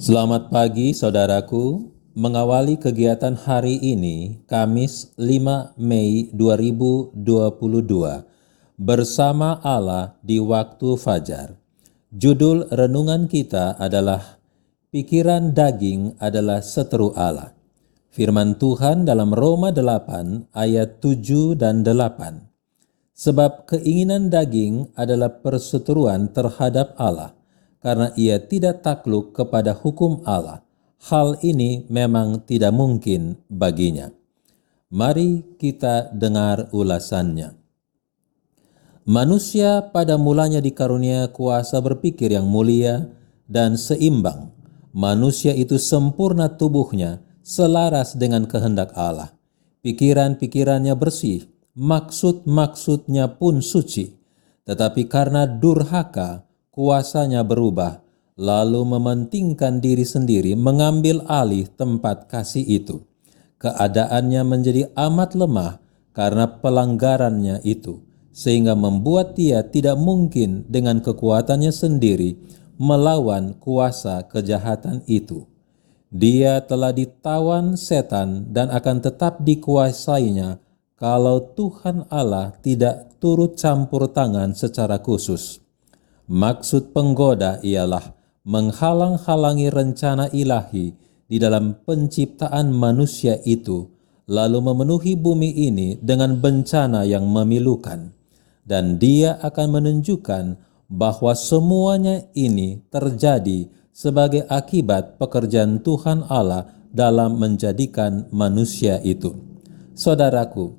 Selamat pagi saudaraku. Mengawali kegiatan hari ini, Kamis 5 Mei 2022, bersama Allah di waktu fajar. Judul renungan kita adalah Pikiran Daging adalah Seteru Allah. Firman Tuhan dalam Roma 8 ayat 7 dan 8. Sebab keinginan daging adalah perseteruan terhadap Allah, karena ia tidak takluk kepada hukum Allah. Hal ini memang tidak mungkin baginya. Mari kita dengar ulasannya. Manusia pada mulanya dikarunia kuasa berpikir yang mulia dan seimbang. Manusia itu sempurna tubuhnya, selaras dengan kehendak Allah. Pikiran-pikirannya bersih, maksud-maksudnya pun suci. Tetapi karena durhaka, kuasanya berubah, lalu mementingkan diri sendiri, mengambil alih tempat kasih itu. Keadaannya menjadi amat lemah karena pelanggarannya itu, sehingga membuat dia tidak mungkin dengan kekuatannya sendiri melawan kuasa kejahatan itu. Dia telah ditawan setan dan akan tetap dikuasainya kalau Tuhan Allah tidak turut campur tangan secara khusus. Maksud penggoda ialah menghalang-halangi rencana ilahi di dalam penciptaan manusia itu, lalu memenuhi bumi ini dengan bencana yang memilukan. Dan dia akan menunjukkan bahwa semuanya ini terjadi sebagai akibat pekerjaan Tuhan Allah dalam menjadikan manusia itu. Saudaraku,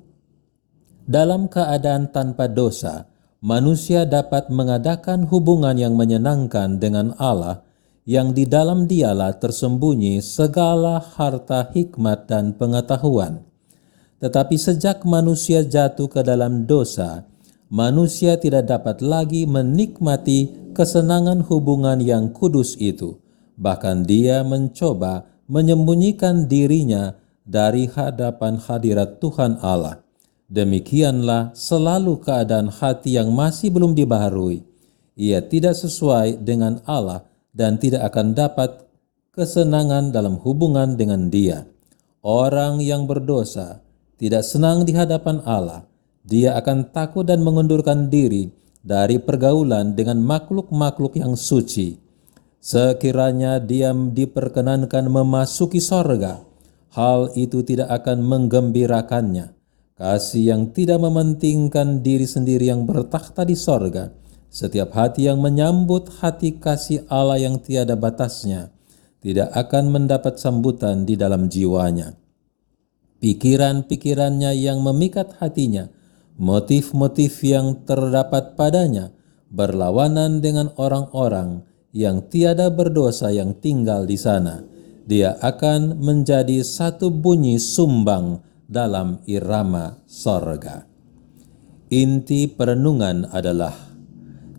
dalam keadaan tanpa dosa, manusia dapat mengadakan hubungan yang menyenangkan dengan Allah, yang di dalam Dialah tersembunyi segala harta hikmat dan pengetahuan. Tetapi sejak manusia jatuh ke dalam dosa, manusia tidak dapat lagi menikmati kesenangan hubungan yang kudus itu. Bahkan dia mencoba menyembunyikan dirinya dari hadapan hadirat Tuhan Allah. Demikianlah selalu keadaan hati yang masih belum dibaharui. Ia tidak sesuai dengan Allah dan tidak akan dapat kesenangan dalam hubungan dengan Dia. Orang yang berdosa tidak senang di hadapan Allah. Dia akan takut dan mengundurkan diri dari pergaulan dengan makhluk-makhluk yang suci. Sekiranya dia diperkenankan memasuki sorga, hal itu tidak akan menggembirakannya. Kasih yang tidak mementingkan diri sendiri yang bertakhta di sorga. Setiap hati yang menyambut hati kasih Allah yang tiada batasnya tidak akan mendapat sambutan di dalam jiwanya. Pikiran-pikirannya yang memikat hatinya, motif-motif yang terdapat padanya berlawanan dengan orang-orang yang tiada berdosa yang tinggal di sana. Dia akan menjadi satu bunyi sumbang dalam irama sorga. Inti perenungan adalah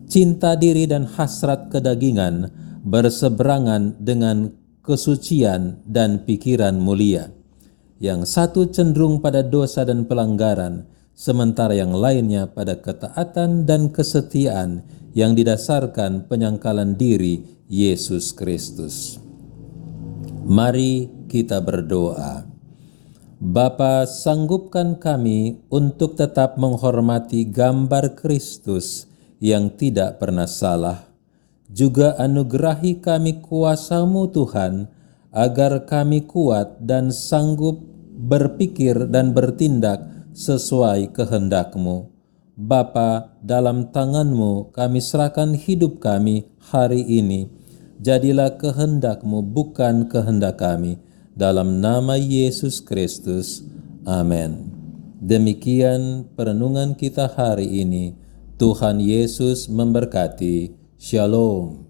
cinta diri dan hasrat kedagingan berseberangan dengan kesucian dan pikiran mulia. Yang satu cenderung pada dosa dan pelanggaran, sementara yang lainnya pada ketaatan dan kesetiaan yang didasarkan penyangkalan diri Yesus Kristus. Mari kita berdoa. Bapa, sanggupkan kami untuk tetap menghormati gambar Kristus yang tidak pernah salah. Juga anugerahi kami kuasa-Mu Tuhan, agar kami kuat dan sanggup berpikir dan bertindak sesuai kehendak-Mu. Bapa, dalam tangan-Mu kami serahkan hidup kami hari ini. Jadilah kehendak-Mu, bukan kehendak kami. Dalam nama Yesus Kristus. Amin. Demikian perenungan kita hari ini. Tuhan Yesus memberkati. Shalom.